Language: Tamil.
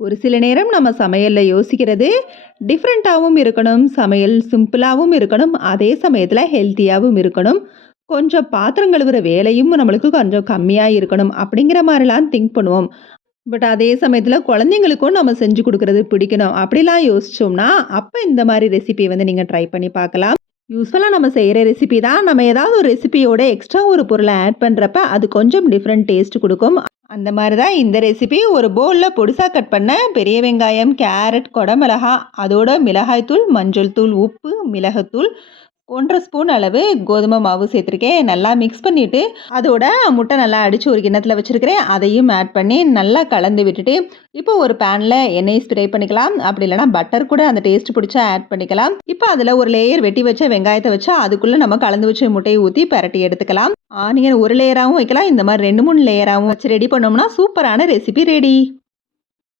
ஒரு சில நேரம் நம்ம சமையல்ல யோசிக்கிறது டிஃப்ரெண்ட்டாவும் இருக்கணும், சமையல் சிம்பிளாவும் இருக்கணும், அதே சமயத்துல ஹெல்த்தியாவும் இருக்கணும். கொஞ்சம் பாத்திரம் கழுவுற வேலையும் நம்மளுக்கு கொஞ்சம் கம்மியா இருக்கணும். அப்படிங்கிற மாரிலாம் திங்க் பண்ணுவோம். பட் அதே சமயத்துல குழந்தைங்களுக்கும் நம்ம செஞ்சு குடுக்குறது பிடிக்கணும். அப்படிலாம் யோசிச்சோம்னா, அப்ப இந்த மாரி ரெசிபி நீங்க ட்ரை பண்ணி பார்க்கலாம். யூசுவலா நம்ம செய்ற ரெசிபி தான். நம்ம ஏதாவது ஒரு ரெசிபியோட எக்ஸ்ட்ரா ஒரு பொருள ஆட் பண்றப்ப, அது கொஞ்சம் டிஃபரண்ட் டேஸ்ட் குடுக்கும். அந்த மாரி தான் இந்த ரெசிபி. ஒரு பவுல்ல பொடிசா கட் பண்ண பெரிய வெங்காயம், கேரட், கொடமிளகா, அதோட மிளகாய் தூள், மஞ்சள் தூள், உப்பு, மிளகுத்தூள், 1 1/2 ஸ்பூன் அளவு கோதுமை மாவு சேர்த்துருக்கேன். நல்லா மிக்ஸ் பண்ணிட்டு, அதோட முட்டை நல்லா அடிச்சு ஒரு கிண்ணத்துல வச்சிருக்கிறேன். அதையும் ஆட் பண்ணி நல்லா கலந்து விட்டுட்டு, இப்போ ஒரு பேன்ல எண்ணெய் ஸ்ப்ரே பண்ணிக்கலாம். அப்படி இல்லைன்னா பட்டர் கூட அந்த டேஸ்ட் பிடிச்சா ஆட் பண்ணிக்கலாம். இப்போ அதில் ஒரு லேயர் வெட்டி வச்ச வெங்காயத்தை வச்சு அதுக்குள்ள நம்ம கலந்து வச்ச முட்டையை ஊற்றி பரட்டி எடுத்துக்கலாம். ஆனியன் ஒரு லேயராகவும் வைக்கலாம். இந்த மாதிரி 2 3 லேயராகவும் வச்சு ரெடி பண்ணோம்னா சூப்பரான ரெசிபி ரெடி.